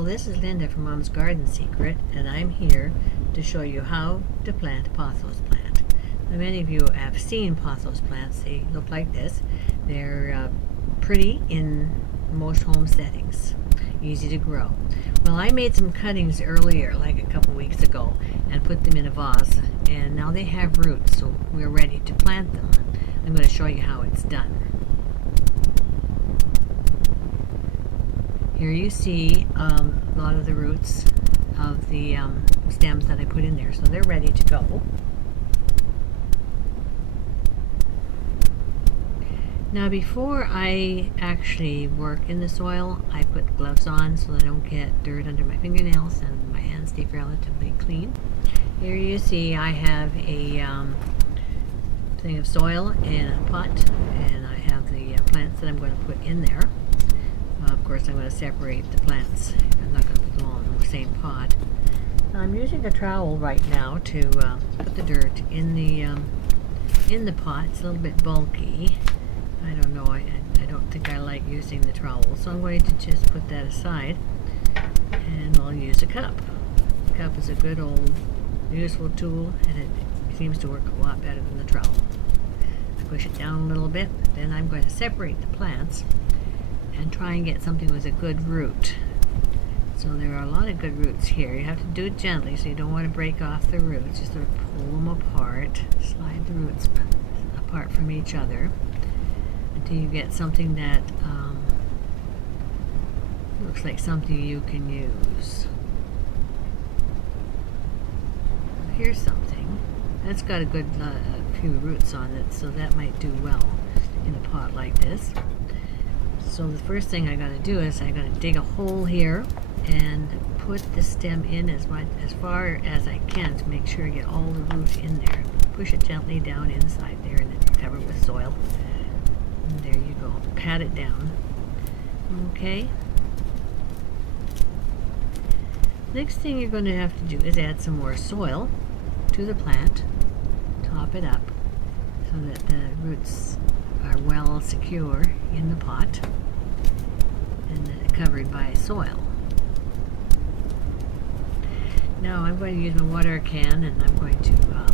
Hello, this is Linda from Mom's Garden Secret, and I'm here to show you how to plant a pothos plant. Now, many of you have seen pothos plants. They look like this. They're pretty in most home settings, easy to grow. Well, I made some cuttings earlier, like a couple weeks ago, and put them in a vase, and now they have roots, so we're ready to plant them. I'm going to show you how it's done. Here you see a lot of the roots of the stems that I put in there, so they're ready to go. Now before I actually work in the soil, I put gloves on so that I don't get dirt under my fingernails and my hands stay relatively clean. Here you see I have a thing of soil and a pot, and I have the plants that I'm going to put in there. Of course, I'm going to separate the plants. I'm not going to put them all in the same pot. Now, I'm using a trowel right now to put the dirt in the pot. It's a little bit bulky. I don't know. I don't think I like using the trowel, so I'm going to just put that aside, and I'll use a cup. The cup is a good old useful tool, and it seems to work a lot better than the trowel. I push it down a little bit, then I'm going to separate the plants and try and get something with a good root. So there are a lot of good roots here. You have to do it gently, so you don't want to break off the roots. Just sort of pull them apart, slide the roots apart from each other until you get something that looks like something you can use. Here's something that's got a good few roots on it, so that might do well in a pot like this. So the first thing I gotta do is I gotta dig a hole here and put the stem in as far as I can to make sure I get all the root in there. Push it gently down inside there and then cover it with soil. And there you go. Pat it down. Okay. Next thing you're going to have to do is add some more soil to the plant. Top it up so that the roots are well secure in the pot and covered by soil. Now I'm going to use my water can, and I'm going to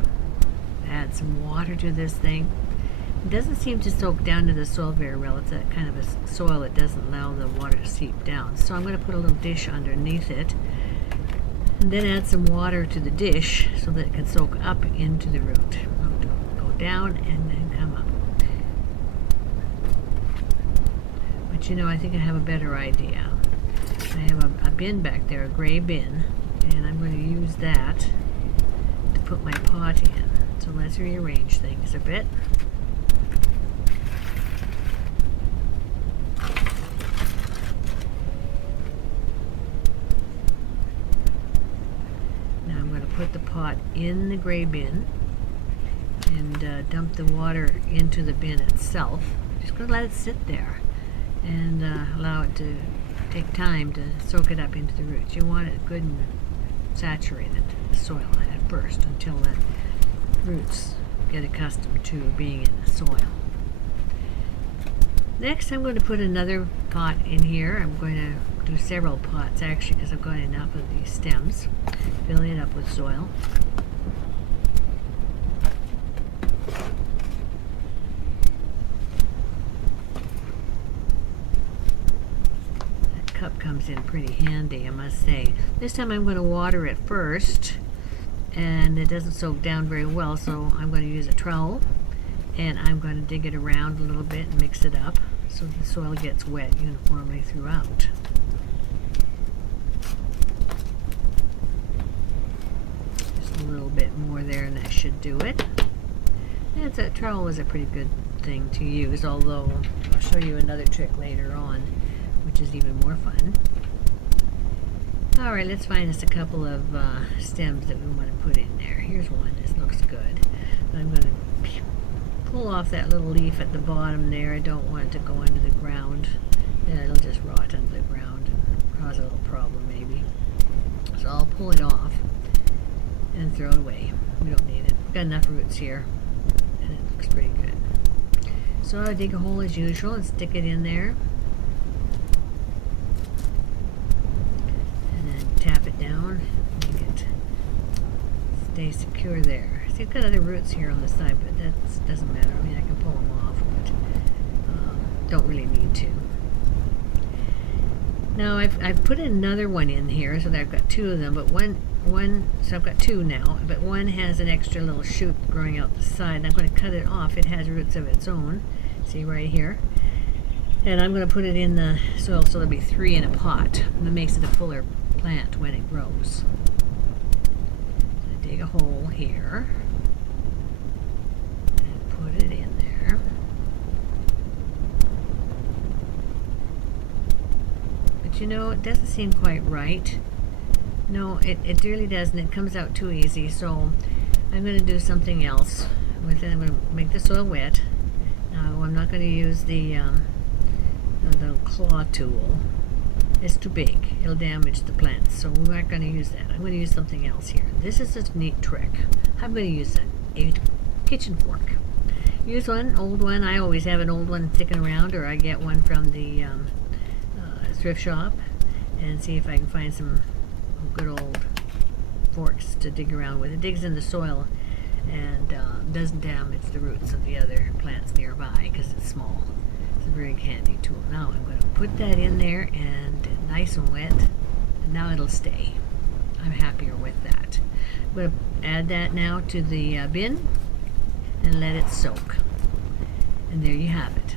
add some water to this thing. It doesn't seem to soak down to the soil very well. It's that kind of a soil that doesn't allow the water to seep down. So I'm going to put a little dish underneath it and then add some water to the dish so that it can soak up into the root. I'll go down and then come up. But you know, I think I have a better idea. I have a bin back there, a gray bin, and I'm going to use that to put my pot in. So let's rearrange things a bit. Now I'm going to put the pot in the gray bin and dump the water into the bin itself. Just going to let it sit there and allow it to take time to soak it up into the roots. You want it good and saturated soil at first until the roots get accustomed to being in the soil. Next, I'm going to put another pot in here. I'm going to do several pots actually because I've got enough of these stems. Fill it up with soil. Cup comes in pretty handy, I must say. This time I'm going to water it first, and it doesn't soak down very well, so I'm going to use a trowel and I'm going to dig it around a little bit and mix it up so the soil gets wet uniformly throughout. Just a little bit more there and that should do it. And that trowel is a pretty good thing to use, although I'll show you another trick later on which is even more fun. Alright, let's find us a couple of stems that we want to put in there. Here's one. This looks good. I'm going to pull off that little leaf at the bottom there. I don't want it to go under the ground. Then it'll just rot under the ground and cause a little problem maybe. So I'll pull it off and throw it away. We don't need it. We've got enough roots here and it looks pretty good. So I dig a hole as usual and stick it in there. stay secure there. See, I've got other roots here on the side, but that doesn't matter. I mean, I can pull them off, but don't really need to. Now I've put another one in here so that I've got two of them, but so I've got two now, but one has an extra little shoot growing out the side, and I'm going to cut it off. It has roots of its own, see right here. And I'm going to put it in the soil so there'll be 3 in a pot, and that makes it a fuller plant when it grows. So I dig a hole here and put it in there. But you know, it doesn't seem quite right. No, it really doesn't. It comes out too easy, so I'm going to do something else with it. I'm going to make the soil wet. Now, I'm not going to use the claw tool. It's too big. It'll damage the plants, so we're not going to use that. I'm going to use something else here. This is a neat trick. I'm going to use a kitchen fork. Use one, old one. I always have an old one sticking around, or I get one from the thrift shop, and see if I can find some good old forks to dig around with. It digs in the soil and doesn't damage the roots of the other plants nearby because it's small. It's a very handy tool. Now I'm going to put that in there and nice and wet, and now it'll stay. I'm happier with that. I'm going to add that now to the bin and let it soak. And there you have it.